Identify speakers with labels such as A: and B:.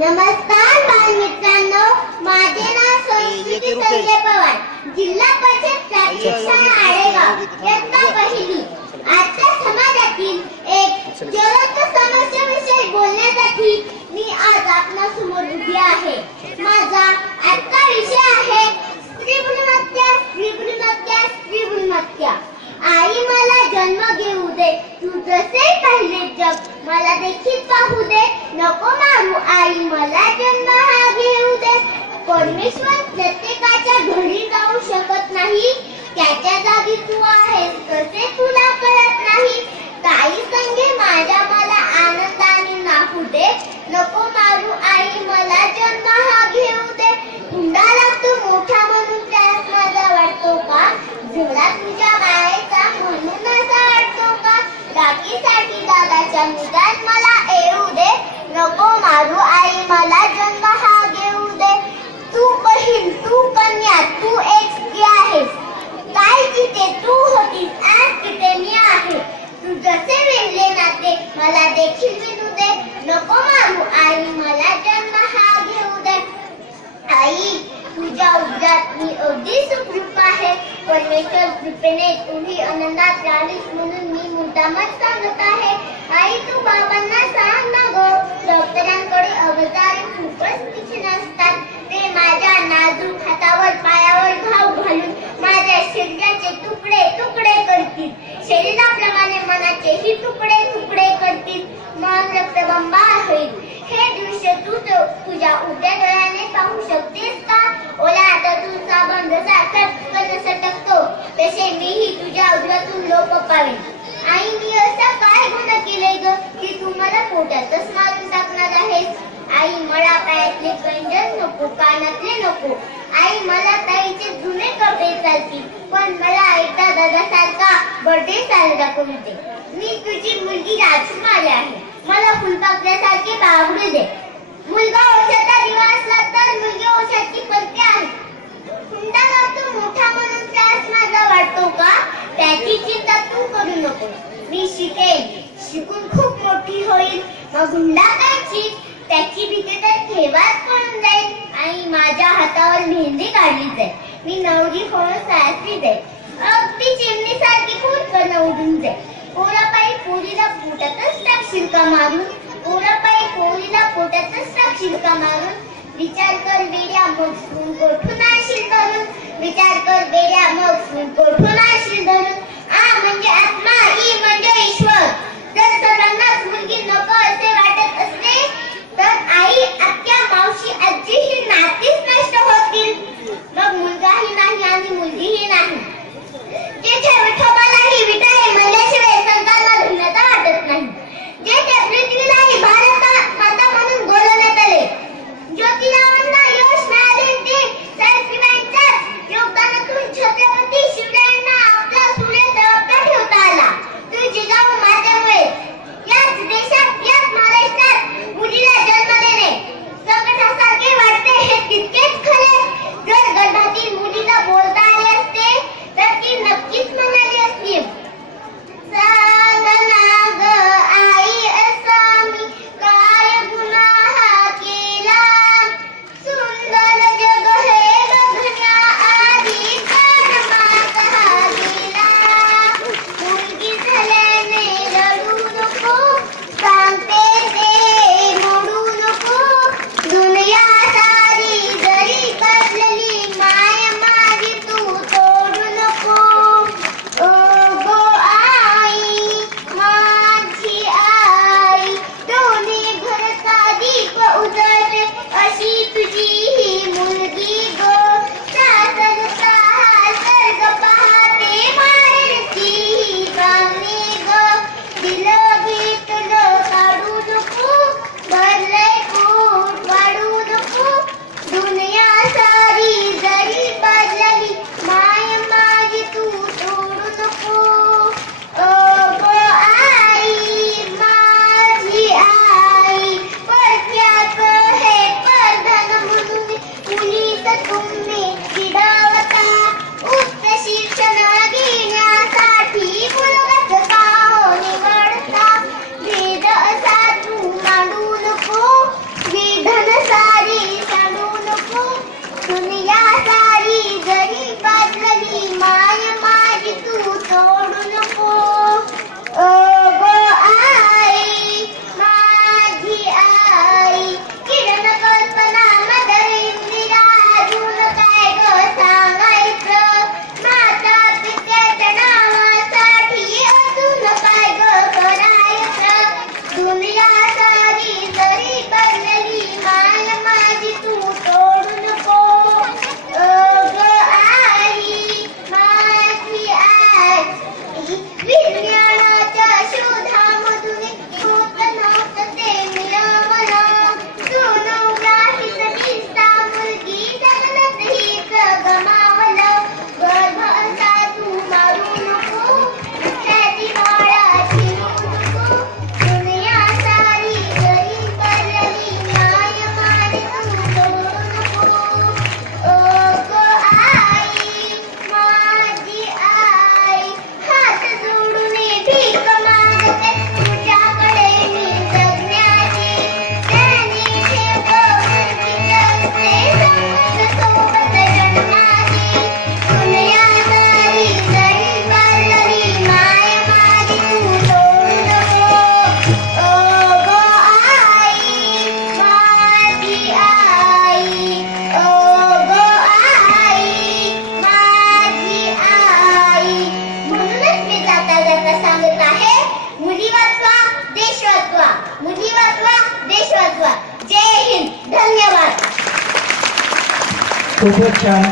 A: नमस्कार बालमित्रांनो माझे नाव संस्कृती संजय पवार. जिल्हा परिषद प्राथमिक शाळा आळेगाव इयत्ता पहिली. आजच्या समाजातील एक ज्वलंत समस्येविषयी बोलण्यासाठी मी आज आपल्यासमोर उभी आहे. माझा आजचा विषय आहे स्त्री भ्रूणहत्या स्त्री भ्रूणहत्या स्त्री भ्रूणहत्या आई मला जन्म घेऊ दे. तू जसे पाहिले जग मला देखील नको मारू आई मला जन्म हा घेऊ दे. परमेश्वर प्रत्येकाच्या घरी जाऊ शकत नाही. त्याच्या जागी तू आहेस तसे तुला कळत नाही. ताई संगे माझ्या मला आनंदाने नाहू दे. नको मारू आई मला जन्म हा घेऊ दे. हुंडा लागतो मोठा म्हणून त्यास माझा वाटतो का? झोळा तुझ्या मायेचा म्हणून असा वाटतो का? राखीसाठी दादाच्या मुदा मला येऊ दे नको मारू आई मला जन्म हा घेऊ दे तू बहीण तू कन्या तू एक स्त्री आहेस काय जिथे तू होतीस आज तिथे मी आहे तू जसे वेगळे नाते मला देखील विनू दे नको मारू आई मला जन्म हा घेऊ दे आई तुझ्या मी अगदी सुखरूप आहे परमेश्वर कृपेने तुम्ही आनंदात राहावीस म्हणून मी मुद्दामच सांगत आहे आई तू बाबांना सांग ना ग डॉक्टरांकडे अवजार खूपच तीक्ष्ण असतात ते माझ्या नाजूक हातावर पायावर घाव घालून माझ्या शरीराचे तुकडे तुकडे करतील शरीराप्रमाणे मनाचेही तुकडे तुकडे करतील मन रक्तबंबा दृश्य तू तुझ्या उद्या डोळ्याने पाहू शकतेस का? ओला हातातून साबण जसा चटकन सटकतो. तसे मीही तुझ्या उद्यातून लोप पावे आई मी असं काय गुन्हा केलंय ग की तू मला पोटातच मारून टाकणार आहेस? आई मला पायातले पैंजण नको कानातले नको. आई मला ताईचे जुने कपडे चालतील पण मला एकदा दादासारखा बर्थडे साजरा करू दे. मी तुझी मुलगी राजकुमारी आहे. मला फुलपाखल्यासारखे बावडू दे. मुलगा औषधा दिवा असला तर मुलगी औषधाची आहे. हुंडा मोठा म्हणून माझा वाटतो का? त्याची चिंता तू करू नको. मी शिकेन शिकून खूप मोठी होईल. मग हुंडा त्याची भीती तर ठेवाच जाईल. आणि माझ्या हातावर मेहंदी काढली जाईल. मी नवरी होऊन सासरी जाईल. अगदी चिमणीसारखी फुटकन उडून जाईल. पोरापायी पोरीला पोटातच टाकशील का मारून पोरापायी पोरीला पोटातच टाकशील का मारून विचार कर बेड्या मग सून कोठून आणशील धरून? विचार कर बेड्या मग सून कोठून आणशील धरून? आ म्हणजे आत्मा सगळ्यांना सांगत आहे मुली वाचवा देश वाचवा मुली वाचवा देश वाचवा जय हिंद. धन्यवाद.
B: खूपच छान.